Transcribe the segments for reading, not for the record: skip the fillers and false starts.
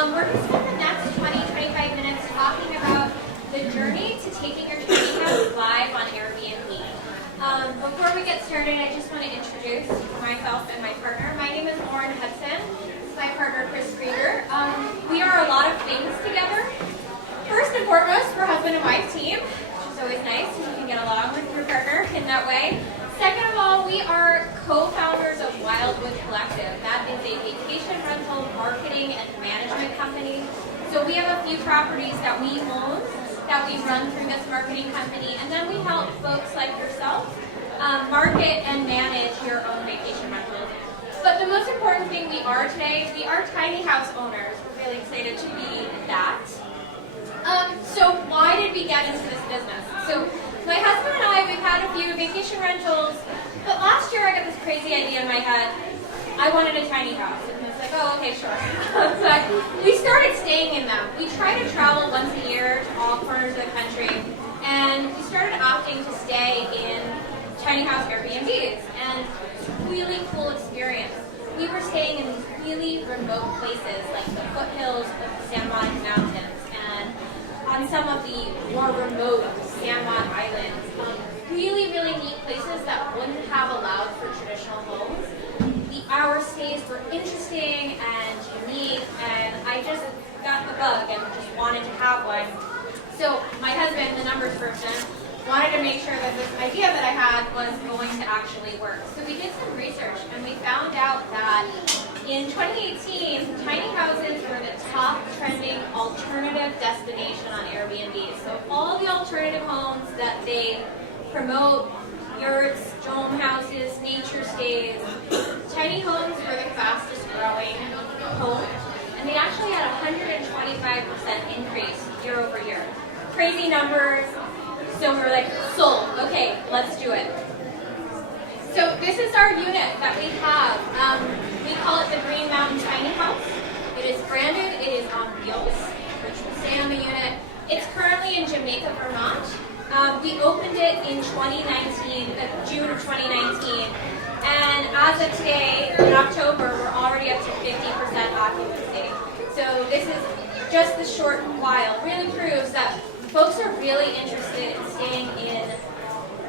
We're going to spend the next 20-25 minutes talking about the journey to taking your tiny house live on Airbnb. Before we get started, I just want to introduce myself and my partner. My name is Hudson. This is my partner, Krieger. We are a lot of things together. First and foremost, we're husband and wife team, which is always nice. You can get along with your partner in that way. Second of all, we are co-founders of Wildwood Collective. That is a vacation rental marketing and management company. So we have a few properties that we own, that we run through this marketing company, and then we help folks like yourself market and manage your own vacation rentals. But the most important thing we are today, we are tiny house owners. We're really excited to be that. So why did we get into this business? So my husband and I, we've had a few vacation rentals, but last year I got this crazy idea in my head. I wanted a tiny house. And it's like, oh, okay, sure. But we started staying in them. We try to travel once a year to all corners of the country, and we started opting to stay in tiny house Airbnbs, and it's a really cool experience. We were staying in these really remote places, like the foothills of the San Juan Mountains, and on some of the more remote San Juan Islands. Really, really neat places that wouldn't have allowed for traditional homes. Our stays were interesting and unique, and I just got the bug and just wanted to have one. So my husband, the numbers person, wanted to make sure that this idea that I had was going to actually work. So we did some research, and we found out that in 2018, tiny houses were the top trending alternative destination on Airbnb. So all the alternative homes that they promote, yurts, dome houses, nature stays, tiny homes were the fastest growing home, and they actually had a 125% increase year over year. Crazy numbers. So we were like, sold. Okay, let's do it. So this is our unit that we have. We call it the Green Mountain Tiny House. It is branded. It is on wheels, which will stay on the unit. It's currently in Jamaica, Vermont. We opened it in 2019, June of 2019. And as of today, in October, we're already up to 50% occupancy. So this is just the short while. It really proves that folks are really interested in staying in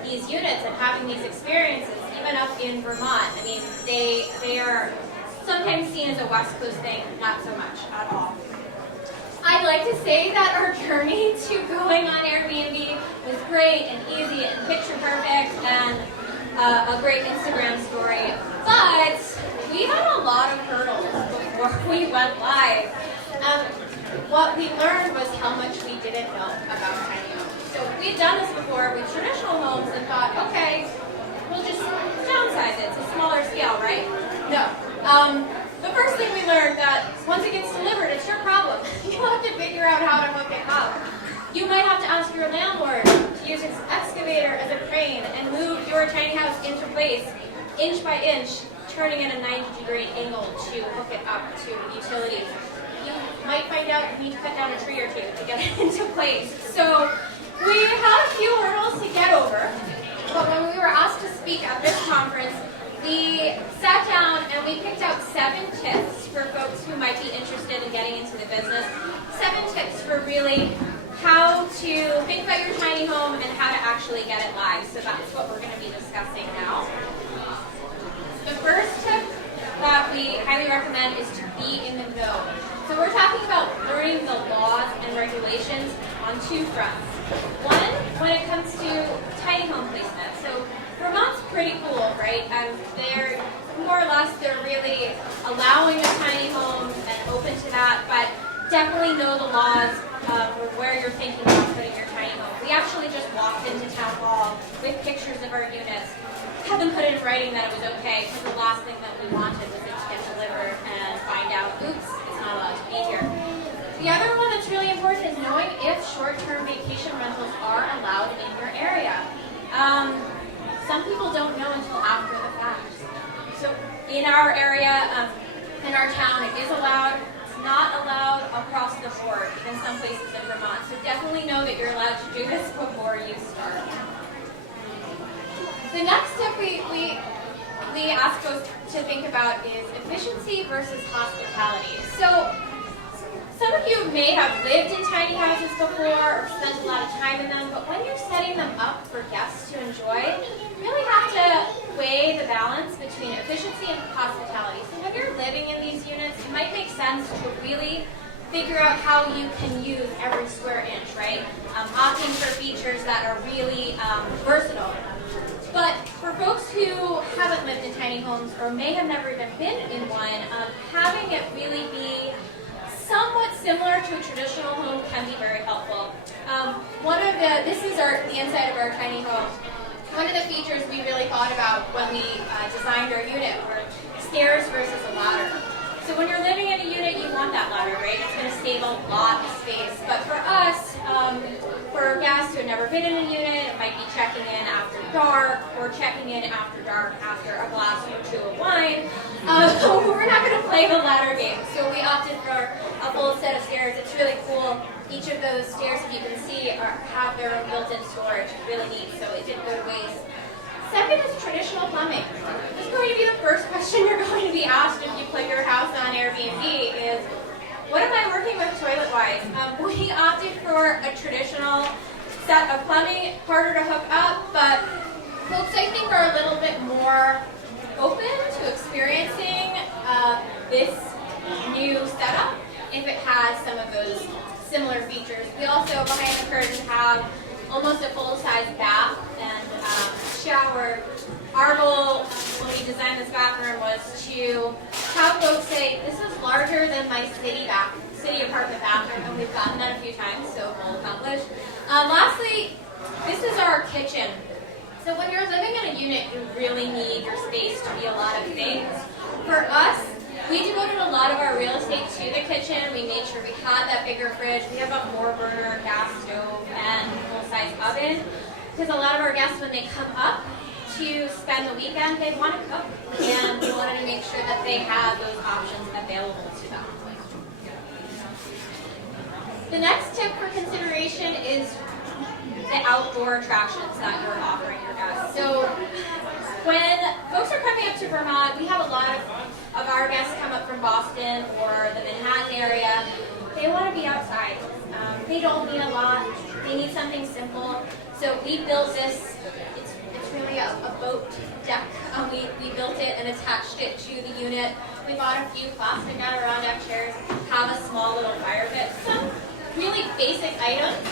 these units and having these experiences, even up in Vermont. I mean, they are sometimes seen as a West Coast thing, not so much at all. I'd like to say that our journey to going on Airbnb was great and easy and picture perfect and a great Instagram story, but we had a lot of hurdles before we went live. What we learned was how much we didn't know about tiny homes. So we'd done this before with traditional homes and thought, okay, we'll just downsize it to smaller scale, right? No. The first thing we learned that once it gets delivered, it's your problem. You'll have to figure out how to hook it up. You might have to ask your landlord to use his excavator as a crane and move your tiny house into place, inch by inch, turning at a 90-degree angle to hook it up to utilities. You might find out you need to cut down a tree or two to get it into place. So we had a few hurdles to get over, but when we were asked to speak at this conference, we sat down and we picked out 7 tips for folks who might be interested in getting into the business. 7 tips for really how to think about your tiny home and how to actually get it live. So that's what we're going to be discussing now. The first tip that we highly recommend is to be in the know. So we're talking about learning the laws and regulations on 2 fronts. One, when it comes to tiny home placement. So Vermont's pretty cool, right? They're more or less, they're really allowing the tiny homes and open to that, but definitely know the laws of where you're thinking about putting your tiny home. We actually just walked into town hall with pictures of our units, had them put in writing that it was okay, because the last thing that we wanted was it to get delivered and find out, oops, it's not allowed to be here. The other one that's really important is knowing if short-term vacation rentals are allowed in your area. Some people don't know until after the fact. So in our area, in our town, it is allowed. It's not allowed across the board in some places in Vermont. So definitely know that you're allowed to do this before you start. The next tip we ask folks to think about is efficiency versus hospitality. So Some of you may have lived in tiny houses before or spent a lot of time in them, but when you're setting them up for guests to enjoy, you really have to weigh the balance between efficiency and hospitality. So when you're living in these units, it might make sense to really figure out how you can use every square inch, right? Opting for features that are really versatile. But for folks who haven't lived in tiny homes or may have never even been in one, having it really be somewhat similar to a traditional home can be very helpful. This is the inside of our tiny home. One of the features we really thought about when we designed our unit were stairs versus a ladder. So when you're living in a unit, you want that ladder, right? It's going to save a lot of space. But for us, for guests who have never been in a unit, it might be checking in after dark or checking in after dark after a glass or two of wine. We're not going to play the ladder game. So we opted for a full set of stairs. It's really cool. Each of those stairs, if you can see, have their own built-in storage. Really neat, so it didn't go to waste. Second is traditional plumbing. This is going to be the first question you're going to be asked if you put your house on Airbnb is, what am I working with toilet-wise? We opted for a traditional set of plumbing, harder to hook up, but folks I think are a little bit more open to experiencing this new setup if it has some of those similar features. We also, behind the curtain, have almost a full-size bath and shower. Our goal when we designed this bathroom was to have folks say, this is larger than my city apartment bathroom, and we've gotten that a few times, so goal accomplished. Lastly, this is our kitchen. So when you're living in a unit, you really need your space to be a lot of things. For us, we devoted a lot of our real estate to the kitchen. We made sure we had that bigger fridge. We have a 4-burner gas stove and full-size oven. Because a lot of our guests, when they come up to spend the weekend, they want to cook. And we wanted to make sure that they had those options available to them. The next tip for consideration is the outdoor attractions that we're offering your guests. So when folks are coming up to Vermont, we have a lot of our guests come up from Boston or the Manhattan area. They want to be outside. They don't need a lot. They need something simple. So we built this. It's really a boat deck. We built it and attached it to the unit. We bought a few plastic Adirondack chairs, have a small little fire pit. Some really basic items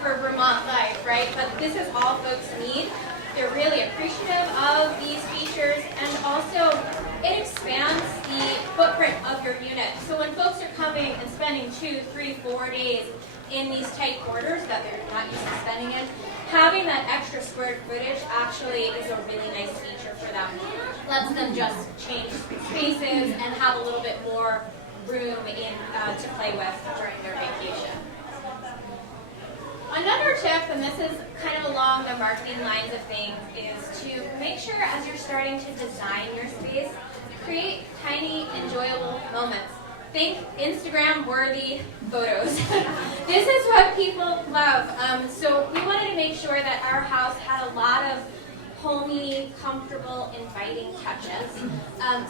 for Vermont life, right? But this is all folks need. They're really appreciative of these features, and also it expands the footprint of your unit. So when folks are coming and spending 2, 3, 4 days in these tight quarters that they're not used to spending in, having that extra square footage actually is a really nice feature for them. Lets them just change spaces and have a little bit more room to play with during their vacation. Another tip, and this is kind of along the marketing lines of things, is to make sure as you're starting to design your space, create tiny, enjoyable moments. Think Instagram-worthy photos. This is what people love. So we wanted to make sure that our house had a lot of homey, comfortable, inviting touches.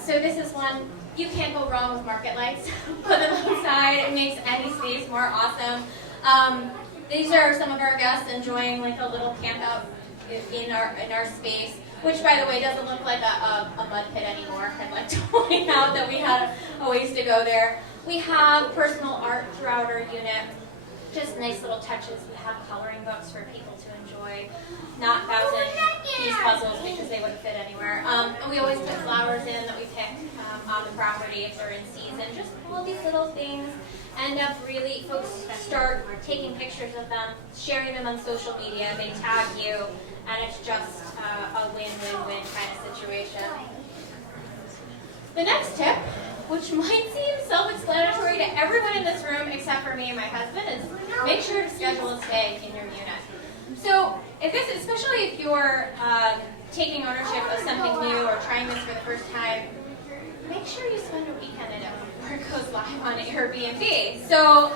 So this is one, you can't go wrong with market lights. Put them outside, it makes any space more awesome. These are some of our guests enjoying like a little camp out in our space, which by the way doesn't look like a mud pit anymore. I'd like to point out that we had a ways to go there. We have personal art throughout our unit, just nice little touches. We have coloring books for people to enjoy, not 1,000-piece puzzles because they wouldn't fit anywhere. And we always put flowers in that we pick on the property if they're in season. Just all these little things end up really, folks start taking pictures of them, sharing them on social media, they tag you, and it's just a win-win-win kind of situation. The next tip, which might seem self-explanatory to everyone in this room except for me and my husband, is make sure to schedule a stay in your unit. So, especially if you're taking ownership of something new or trying this for the first time, make sure you spend a weekend in it before it goes live on Airbnb. So,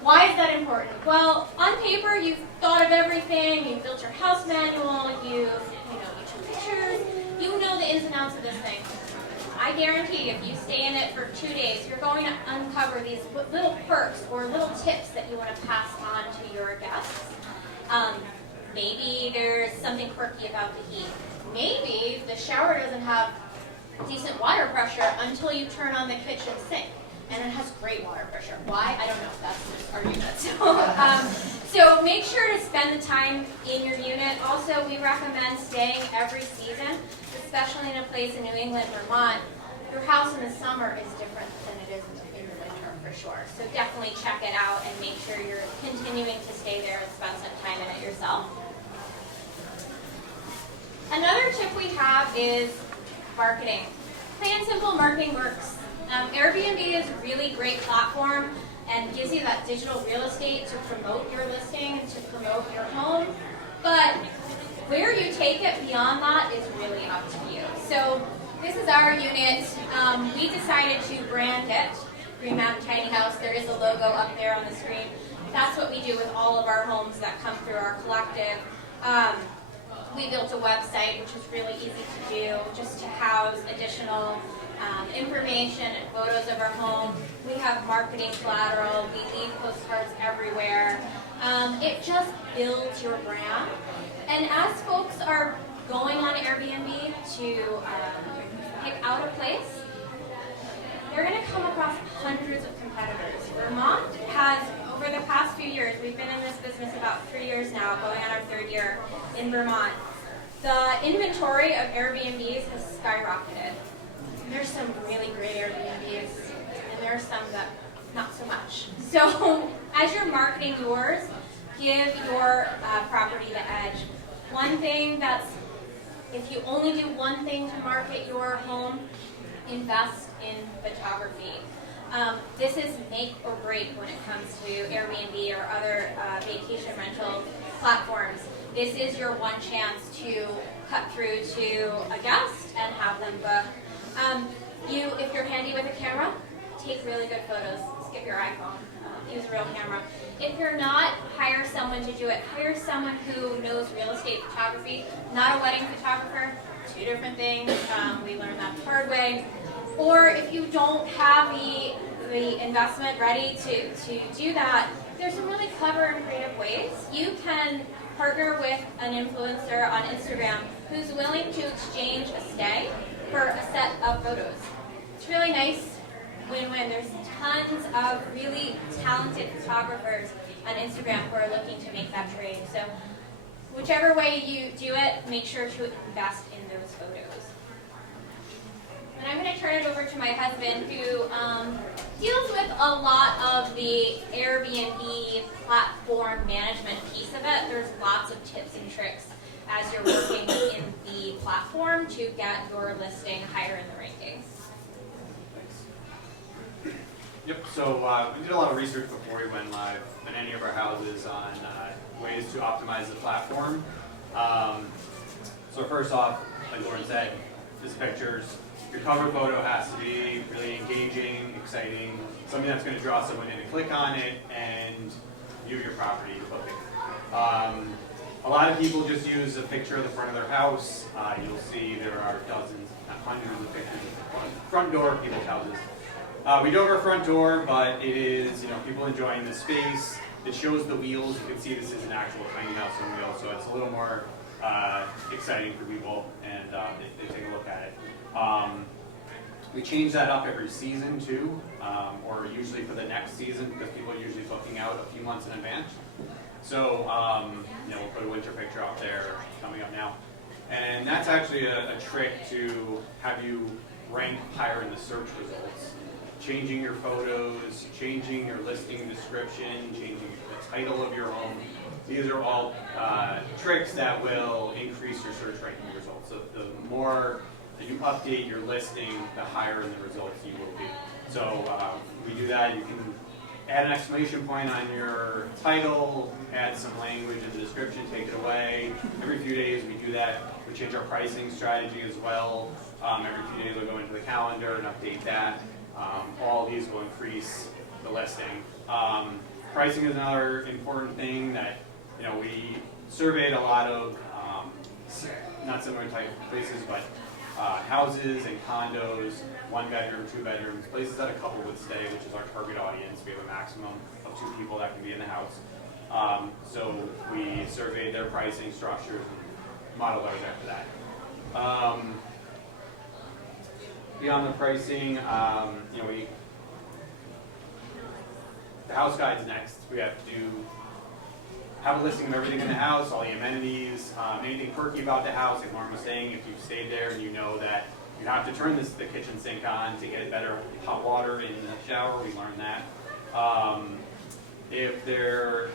why is that important? Well, on paper, you've thought of everything. You've built your house manual. You took pictures. You know the ins and outs of this thing. I guarantee if you stay in it for 2 days, you're going going to uncover these little perks or little tips that you want to pass on to your guests. Maybe there's something quirky about the heat. Maybe the shower doesn't have decent water pressure until you turn on the kitchen sink, and it has great water pressure. Why? I don't know. That's just our unit. So make sure to spend the time in your unit. Also, we recommend staying every season, especially in a place in New England, Vermont. Your house in the summer is different than it is in the winter, for sure. So definitely check it out and make sure you're continuing to stay there and spend some time in it yourself. Another tip we have is marketing. Plain and simple, marketing works. Airbnb is a really great platform and gives you that digital real estate to promote your listing and to promote your home. But where you take it beyond that is really up to you. So this is our unit. We decided to brand it Green Mountain Tiny House. There is a logo up there on the screen. That's what we do with all of our homes that come through our collective. We built a website, which is really easy to do, just to house additional information and photos of our home. We have marketing collateral. We leave postcards everywhere. It just builds your brand. And as folks are going on Airbnb to pick out a place, they're going to come across hundreds of competitors. Vermont has, over the past few years, we've been in this business about 3 years now, going on our 3rd year in Vermont. The inventory of Airbnbs has skyrocketed. There's some really great Airbnbs, and there are some that not so much. So as you're marketing yours, give your property the edge. One thing that's, if you only do one thing to market your home, invest in photography. This is make or break when it comes to Airbnb or other vacation rental platforms. This is your one chance to cut through to a guest and have them book. If you're handy with a camera, take really good photos. Skip your iPhone. Use a real camera. If you're not, hire someone to do it. Hire someone who knows real estate photography, not a wedding photographer. 2 different things. We learned that the hard way. Or if you don't have the investment ready to do that, there's some really clever and creative ways. You can partner with an influencer on Instagram who's willing to exchange a stay for a set of photos. It's really nice, win-win. There's tons of really talented photographers on Instagram who are looking to make that trade. So whichever way you do it, make sure to invest in those photos. And I'm going to turn it over to my husband, who deals with a lot of the Airbnb platform management piece of it. There's lots of tips and tricks as you're working in the platform to get your listing higher in the rankings. Thanks. Yep, so we did a lot of research before we went live in any of our houses on ways to optimize the platform. So first off, like Lauren said, just pictures. Your cover photo has to be really engaging, exciting, something that's going to draw someone in to click on it and view your property to book it. A lot of people just use a picture of the front of their house. You'll see there are dozens, not hundreds of pictures of the front door of people's houses. We do have our front door, but it is, people enjoying the space. It shows the wheels. You can see this is an actual tiny house on wheels, so it's a little more exciting for people, and they take a look at it. We change that up every season too, or usually for the next season, because people are usually booking out a few months in advance. So we'll put a winter picture out there coming up now. And that's actually a trick to have you rank higher in the search results. Changing your photos, changing your listing description, changing the title of your home. These are all tricks that will increase your search ranking results. So the more that you update your listing, the higher in the results you will be. So we do that. You can add an exclamation point on your title, add some language in the description, take it away. Every few days we do that. We change our pricing strategy as well. Every few days we'll go into the calendar and update that. All of these will increase the listing. Pricing is another important thing that we surveyed a lot of not similar type places, but houses and condos, 1 bedroom, 2 bedrooms, places that a couple would stay, which is our target audience. We have a maximum of 2 people that can be in the house. So we surveyed their pricing structures and modeled ours after that. Beyond the pricing, the house guide's next. We have to have a listing of everything in the house, all the amenities, anything quirky about the house. Like Lauren was saying, if you've stayed there and you know that you have to turn the kitchen sink on to get better hot water in the shower, we learned that. If the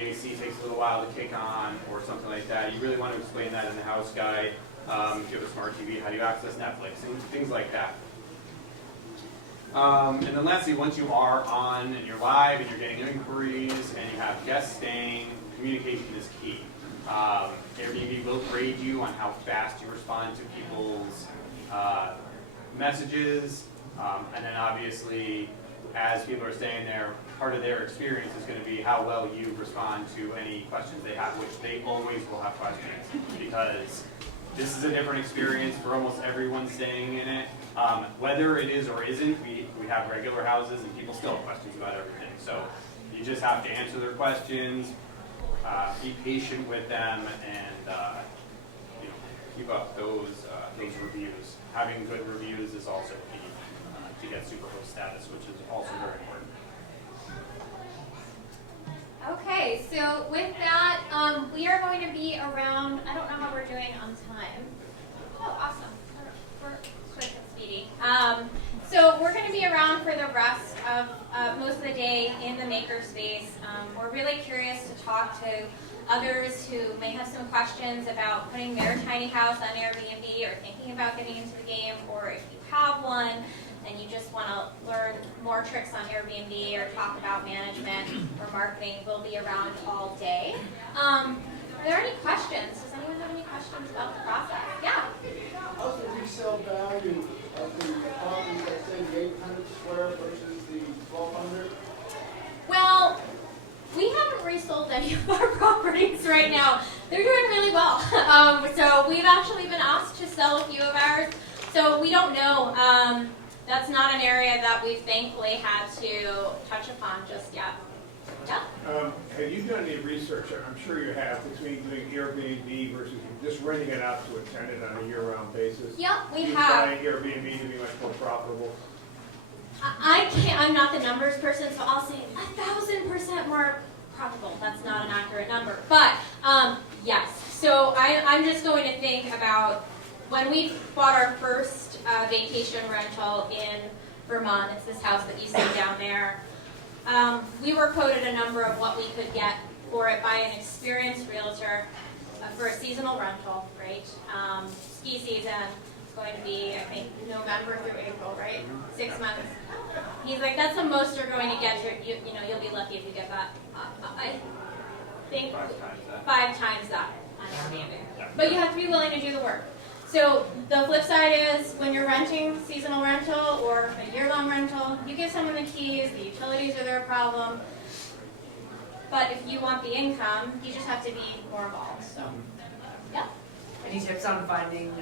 AC takes a little while to kick on or something like that, you really want to explain that in the house guide. If you have a smart TV, how do you access Netflix, things like that. And then lastly, once you are on and you're live and you're getting inquiries and you have guests staying, communication is key. Airbnb will grade you on how fast you respond to people's messages. And then obviously, as people are staying there, part of their experience is going to be how well you respond to any questions they have, which they always will have questions, because this is a different experience for almost everyone staying in it. Whether it is or isn't, we have regular houses and people still have questions about everything. So you just have to answer their questions, be patient with them, and keep up those reviews. Having good reviews is also key to get superhost status, which is also very important. Okay, so with that, we are going to be around, I don't know how we're doing on time. Oh, awesome. We're quick and speedy. So we're going to be around for the rest of most of the day in the makerspace. We're really curious to talk to others who may have some questions about putting their tiny house on Airbnb or thinking about getting into the game, or if you have one and you just want to learn more tricks on Airbnb or talk about management or marketing, we'll be around all day. Are there any questions? Does anyone have any questions about the process? Yeah? How's the resale value of the property that's in the 800 square versus the 1200? Well, we haven't resold any of our properties right now. They're doing really well. So we've actually been asked to sell a few of ours. So we don't know. That's not an area that we've thankfully had to touch upon just yet. Yeah? Have you done any research, I'm sure you have, between doing Airbnb versus just renting it out to a tenant on a year-round basis? Yeah, we Do you have. find Airbnb to be much more profitable? I'm not the numbers person, so I'll say 1,000% more profitable. That's not an accurate number. But yes, so I'm just going to think about when we bought our first vacation rental in Vermont. It's this house that you see down there. We were quoted a number of what we could get for it by an experienced realtor for a seasonal rental, right? Ski season is going to be, I think, November through April, right? 6 months. He's like, that's the most you're going to get. You'll be lucky if you get that. I think 5 times that on Airbnb. But you have to be willing to do the work. So the flip side is when you're renting seasonal rental or a year-long rental, you give someone the keys, the utilities are their problem. But if you want the income, you just have to be more involved. So, yeah. Any tips on finding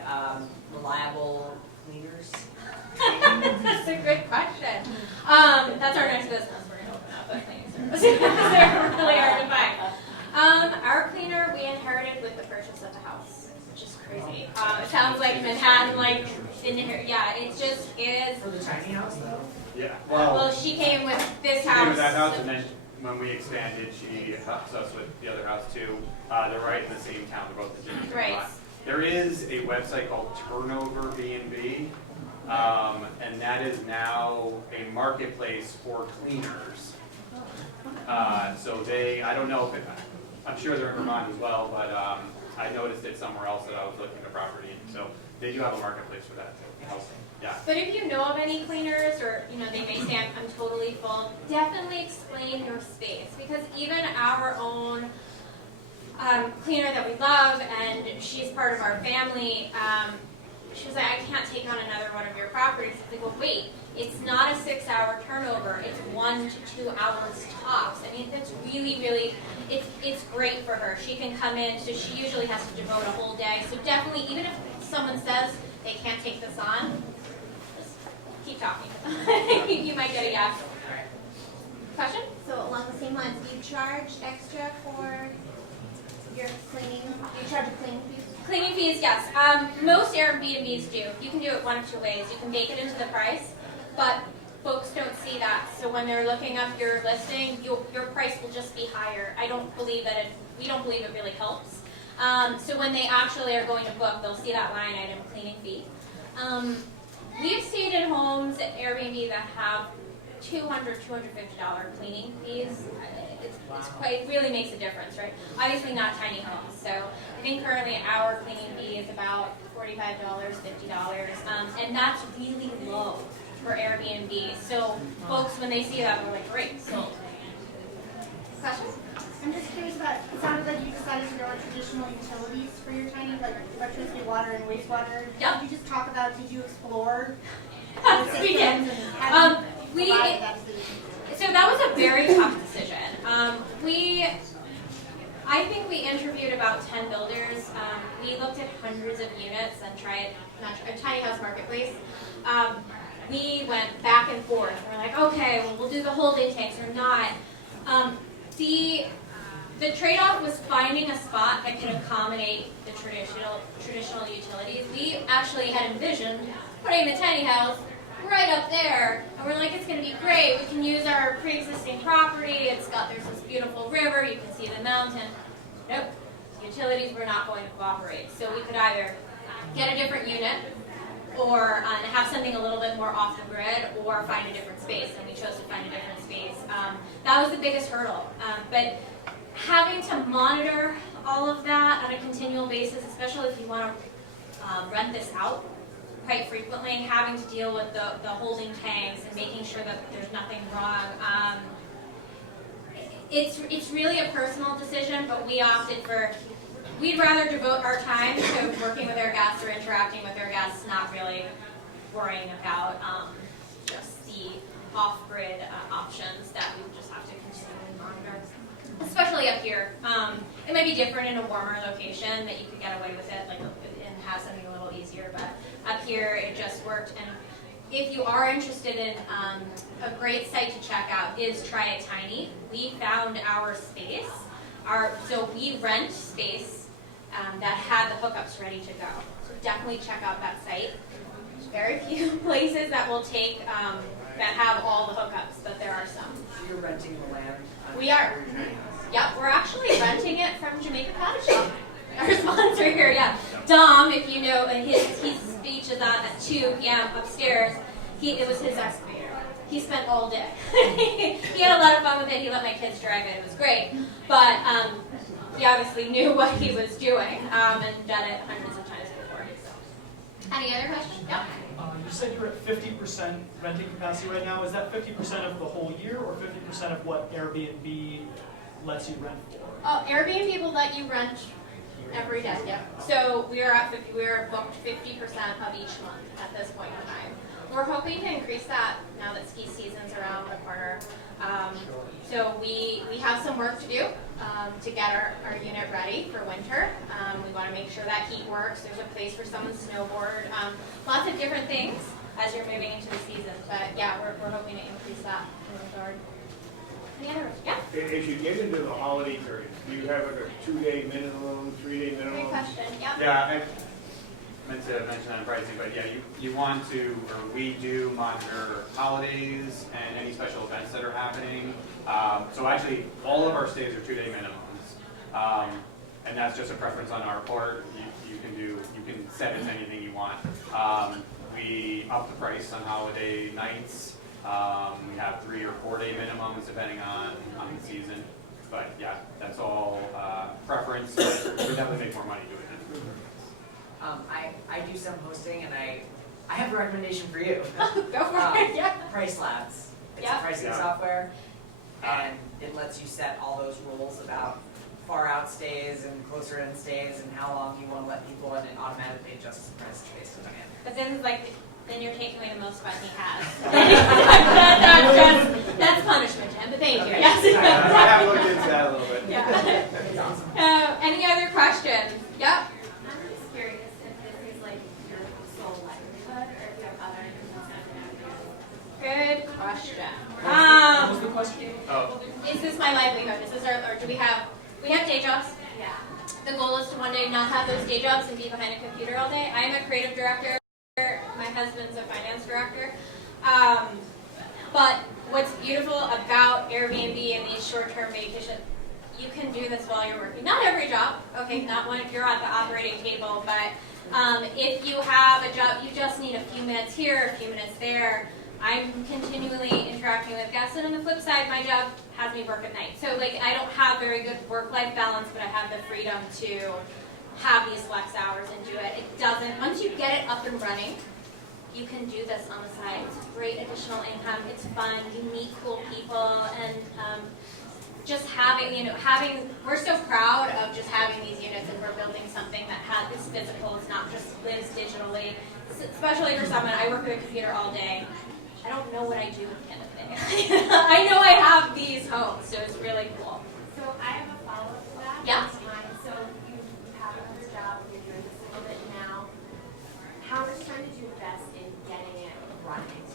reliable cleaners? That's a good question. That's our next business. We're going to open up a cleaning service. They're really hard to find. Our cleaner we inherited with the purchase of the house, which is crazy. It sounds like Manhattan, like it just is. For the tiny house, though? Yeah. Well, she came with this She house. came with that house, and then when we expanded, she helps us with the other house too. They're right in the same town. They're both in the same Right. lot. There is a website called Turnover B&B, and that is now a marketplace for cleaners. So I don't know if I'm sure they're in Vermont as well, but I noticed it somewhere else that I was looking at a property in. So they do have a marketplace for that too. Yeah. But if you know of any cleaners, or they may say I'm totally full, definitely explain your space, because even our own cleaner that we love, and she's part of our family, she was like, I can't take on another one of your properties. I was like, well, wait, it's not a 6-hour turnover. It's 1 to 2 hours tops. I mean, that's really, really, it's great for her. She can come in, so she usually has to devote a whole day. So definitely, even if someone says they can't take this on, just keep talking. You might get a yes. Question? So along the same lines, do you charge extra for your cleaning? Do you charge a cleaning fee? Cleaning fees, yes. Most Airbnbs do. You can do it one of two ways. You can bake it into the price, but folks don't see that. So when they're looking up your listing, your price will just be higher. We don't believe it really helps. So when they actually are going to book, they'll see that line item, cleaning fee. We've stayed in homes at Airbnb that have $200, $250 cleaning fees. It really makes a difference, right? Obviously not tiny homes. So I think currently our cleaning fee is about $45, $50, and that's really low for Airbnb. So folks, when they see that, they're like, great, sold. Questions? I'm just curious about, it sounded like you decided to go with traditional utilities for your tiny, like electricity, water, and wastewater. Yep. Did you just talk about, did you explore? We did. So that was a very tough decision. I think we interviewed about 10 builders. We looked at hundreds of units and tried a tiny house marketplace. We went back and forth. We're like, okay, well, we'll do the holding tanks or not. The trade-off was finding a spot that could accommodate the traditional utilities. We actually had envisioned putting the tiny house right up there, and we're like, it's going to be great. We can use our pre-existing property. There's this beautiful river. You can see the mountain. Nope. The utilities were not going to cooperate. So we could either get a different unit or have something a little bit more off the grid, or find a different space, and we chose to find a different space. That was the biggest hurdle. But having to monitor all of that on a continual basis, especially if you want to rent this out quite frequently, having to deal with the holding tanks and making sure that there's nothing wrong. It's really a personal decision, but we opted for, we'd rather devote our time to working with our guests or interacting with our guests, not really worrying about just the off-grid options that we just have to continually monitor. Especially up here. It might be different in a warmer location that you could get away with it, and have something a little easier, but up here it just worked. And if you are interested in a great site to check out is Try It Tiny. We found our space. So we rent space that had the hookups ready to go. So definitely check out that site. There's very few places that will take that have all the hookups, but there are some. So you're renting the land? We are. Yep, we're actually renting it from Jamaica Cottage Shop. Our sponsor here, yeah. Dom, if you know, his speech is on at 2 p.m. upstairs. It was his excavator. He spent all day. He had a lot of fun with it. He let my kids drive it. It was great. But he obviously knew what he was doing and done it hundreds of times before. So. Any other questions? Yep. You said you're at 50% renting capacity right now. Is that 50% of the whole year or 50% of what Airbnb lets you rent for? Airbnb will let you rent every day. Yep. So we are at 50. We are booked 50% of each month at this point in time. We're hoping to increase that now that ski season's around the corner. So we have some work to do to get our unit ready for winter. We want to make sure that heat works. There's a place for someone to snowboard. Lots of different things as you're moving into the season. But yeah, we're hoping to increase that moving forward. Any other? Yeah? As you get into the holiday period, do you have like a 2-day minimum, 3-day minimum? Great question. Yep. Yeah, I meant to mention on pricing, but yeah, you want to, or we do monitor holidays and any special events that are happening. So actually, all of our stays are 2-day minimums, and that's just a preference on our part. You can set it to anything you want. We up the price on holiday nights. We have 3 or 4-day minimums depending on the season. But yeah, that's all preference. We definitely make more money doing it. I do some hosting, and I have a recommendation for you. Go for it. Yeah. Price Labs. It's Yeah. a pricing Yeah. software, and it lets you set all those rules about far out stays and closer in stays and how long you want to let people, and it automatically adjusts the price based on demand. But then you're taking away the most fun he has. That's punishment to him, but thank you. Yes. I have looked into that a little bit. Yeah. It's awesome. Any other questions? Yep. I'm just curious if this is like your sole What was the question? Oh, Is this my livelihood? Is this our, or do we have day jobs? Yeah. The goal is to one day not have those day jobs and be behind a computer all day. I'm a creative director. My husband's a finance director. But what's beautiful about Airbnb and these short-term vacations, you can do this while you're working. Not every job, okay, not when you're at the operating table, but if you have a job, you just need a few minutes here, a few minutes there. I'm continually interacting with guests, and on the flip side, my job has me work at night. So like, I don't have very good work-life balance, but I have the freedom to have these flex hours and do it. It doesn't, once you get it up and running, you can do this on the side. It's great additional income. It's fun. You meet cool people, and just having, we're so proud of just having these units, and we're building something that is physical. It's not just lives digitally. Especially for someone, I work with a computer all day. I don't know what I do at the end of the day. I know I have these homes, so it's really cool. So I have a follow-up to that. Yeah. So you have this job, you're doing this a little bit now. How much time did you invest in getting it running?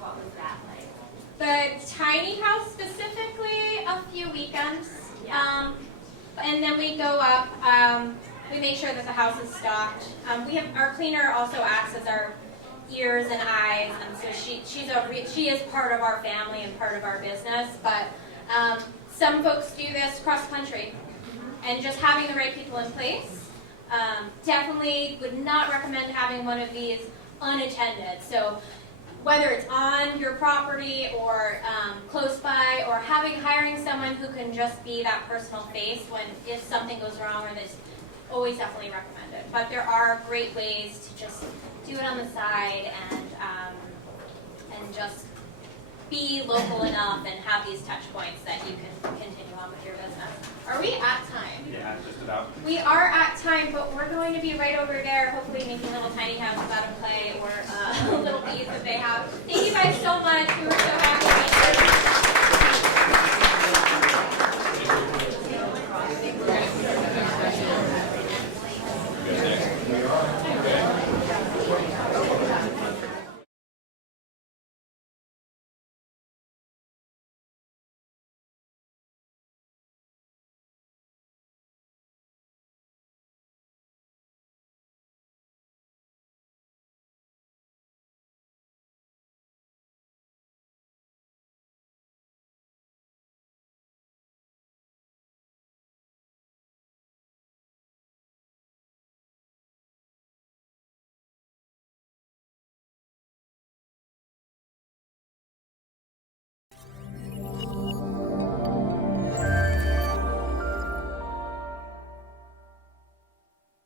What was that like? The tiny house specifically, a few weekends. Yeah. And then we go up, we make sure that the house is stocked. We have, our cleaner also acts as our ears and eyes, and so she is part of our family and part of our business, but some folks do this cross country, and just having the right people in place. Definitely would not recommend having one of these unattended. So whether it's on your property or close by, or hiring someone who can just be that personal face if something goes wrong, or this, always definitely recommended. But there are great ways to just do it on the side and just be local enough and have these touch points that you can continue on with your business. Are we at time? yeah, just about. We are at time, but we're going to be right over there, hopefully making little tiny houses out of clay or little beads that they have. Thank you guys so much. We were so happy.